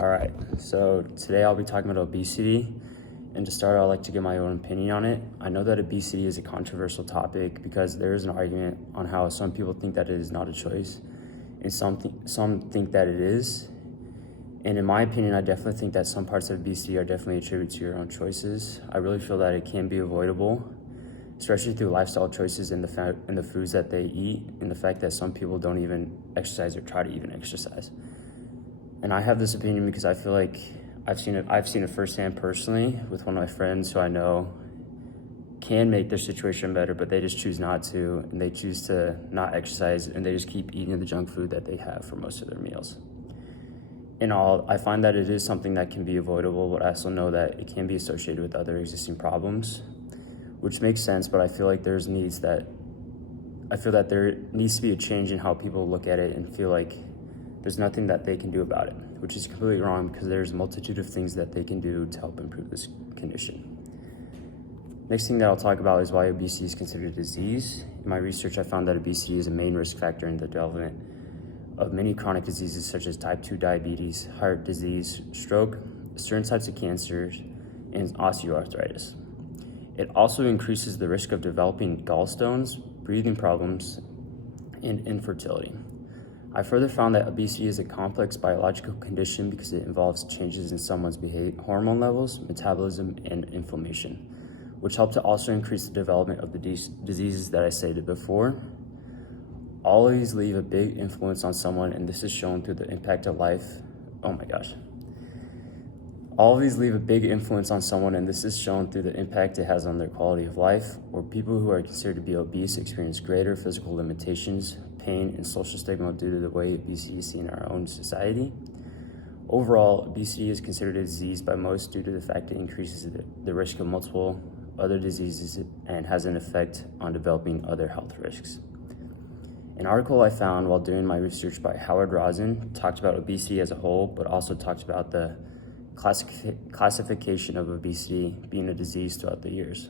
All right, so today I'll be talking about obesity. And to start, I'd like to give my own opinion on it. I know that obesity is a controversial topic because there is an argument on how some people think that it is not a choice, and some think that it is. And in my opinion, I definitely think that some parts of obesity are definitely attributed to your own choices. I really feel that it can be avoidable, especially through lifestyle choices and the foods that they eat, and the fact that some people don't even exercise or try to even exercise. And I have this opinion because I feel like I've seen it firsthand personally with one of my friends who I know can make their situation better, but they just choose not to, and they choose to not exercise, and they just keep eating the junk food that they have for most of their meals. In all, I find that it is something that can be avoidable, but I also know that it can be associated with other existing problems, which makes sense, but I feel like there needs to be a change in how people look at it and feel like there's nothing that they can do about it, which is completely wrong because there's a multitude of things that they can do to help improve this condition. Next thing that I'll talk about is why obesity is considered a disease. In my research, I found that obesity is a main risk factor in the development of many chronic diseases such as type 2 diabetes, heart disease, stroke, certain types of cancers, and osteoarthritis. It also increases the risk of developing gallstones, breathing problems, and infertility. I further found that obesity is a complex biological condition because it involves changes in someone's hormone levels, metabolism, and inflammation, which help to also increase the development of the diseases that I stated before. All of these leave a big influence on someone, and this is shown through the impact of life. All of these leave a big influence on someone, and this is shown through the impact it has on their quality of life, or people who are considered to be obese experience greater physical limitations, pain, and social stigma due to the way obesity is seen in our own society. Overall, obesity is considered a disease by most due to the fact it increases the risk of multiple other diseases and has an effect on developing other health risks. An article I found while doing my research by Howard Rosen talked about obesity as a whole, but also talked about the classification of obesity being a disease throughout the years.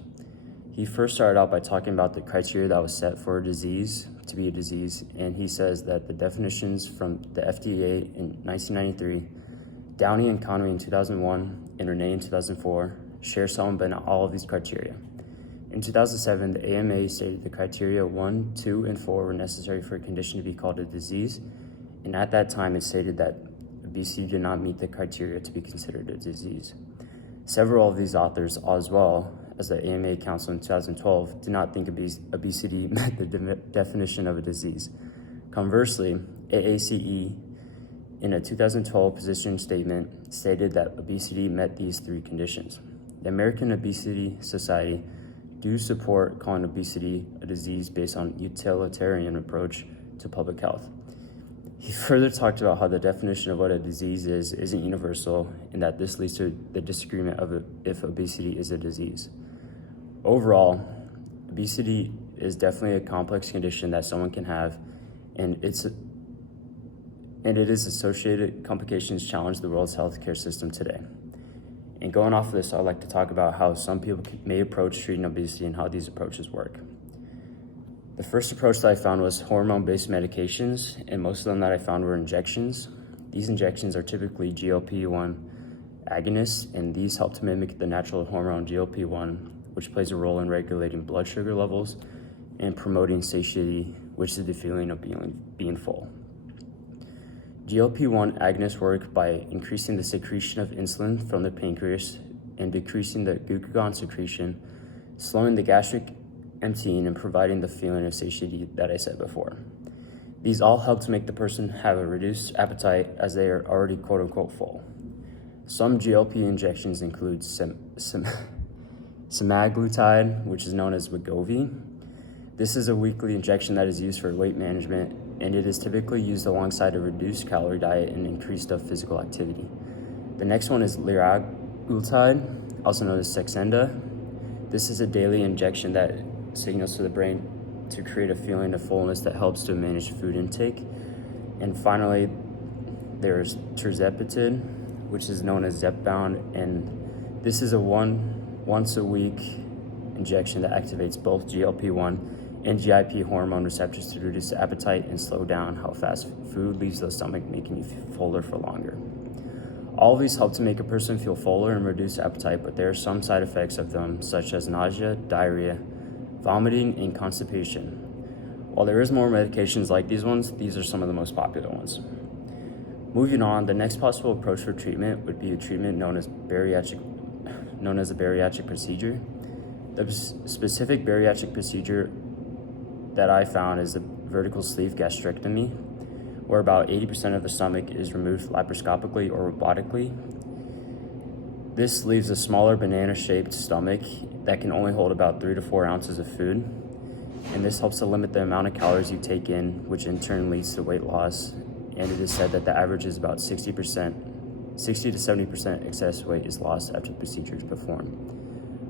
He first started out by talking about the criteria that was set for a disease to be a disease, and he says that the definitions from the FDA in 1993, Downey and Conway in 2001, and Renee in 2004 share some but not all of these criteria. In 2007, the AMA stated the criteria 1, 2, and 4 were necessary for a condition to be called a disease, and at that time it stated that obesity did not meet the criteria to be considered a disease. Several of these authors, as well as the AMA Council in 2012, did not think obesity met the definition of a disease. Conversely, AACE, in a 2012 position statement, stated that obesity met these three conditions. The American Obesity Society do support calling obesity a disease based on utilitarian approach to public health. He further talked about how the definition of what a disease isn't universal, and that this leads to the disagreement of if obesity is a disease. Overall, obesity is definitely a complex condition that someone can have, and it is associated complications challenge the world's healthcare system today. And going off of this, I'd like to talk about how some people may approach treating obesity and how these approaches work. The first approach that I found was hormone-based medications, and most of them that I found were injections. These injections are typically GLP-1 agonists, and these help to mimic the natural hormone GLP-1, which plays a role in regulating blood sugar levels and promoting satiety, which is the feeling of being full. GLP-1 agonists work by increasing the secretion of insulin from the pancreas and decreasing the glucagon secretion, slowing the gastric emptying and providing the feeling of satiety that I said before. These all help to make the person have a reduced appetite as they are already quote-unquote full. Some GLP injections include semaglutide, which is known as Wegovy. This is a weekly injection that is used for weight management, and it is typically used alongside a reduced calorie diet and increased of physical activity. The next one is liraglutide, also known as Saxenda. This is a daily injection that signals to the brain to create a feeling of fullness that helps to manage food intake. And finally, there's tirzepatide, which is known as Zepbound, and this is a once a week injection that activates both GLP-1 and GIP hormone receptors to reduce appetite and slow down how fast food leaves the stomach, making you fuller for longer. All of these help to make a person feel fuller and reduce appetite, but there are some side effects of them, such as nausea, diarrhea, vomiting, and constipation. While there is more medications like these ones, these are some of the most popular ones. Moving on, the next possible approach for treatment would be a treatment known as a bariatric procedure. The specific bariatric procedure that I found is a vertical sleeve gastrectomy, where about 80% of the stomach is removed laparoscopically or robotically. This leaves a smaller banana-shaped stomach that can only hold about 3 to 4 ounces of food, and this helps to limit the amount of calories you take in, which in turn leads to weight loss, and it is said that the average is about 60 to 70% excess weight is lost after the procedure is performed.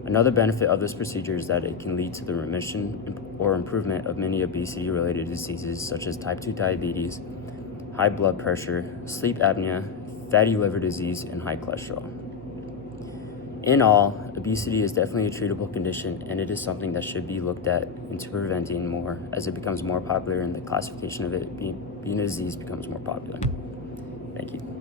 Another benefit of this procedure is that it can lead to the remission or improvement of many obesity-related diseases such as type 2 diabetes, high blood pressure, sleep apnea, fatty liver disease, and high cholesterol. In all, obesity is definitely a treatable condition, and it is something that should be looked at into preventing more as it becomes more popular and the classification of it being a disease becomes more popular. Thank you.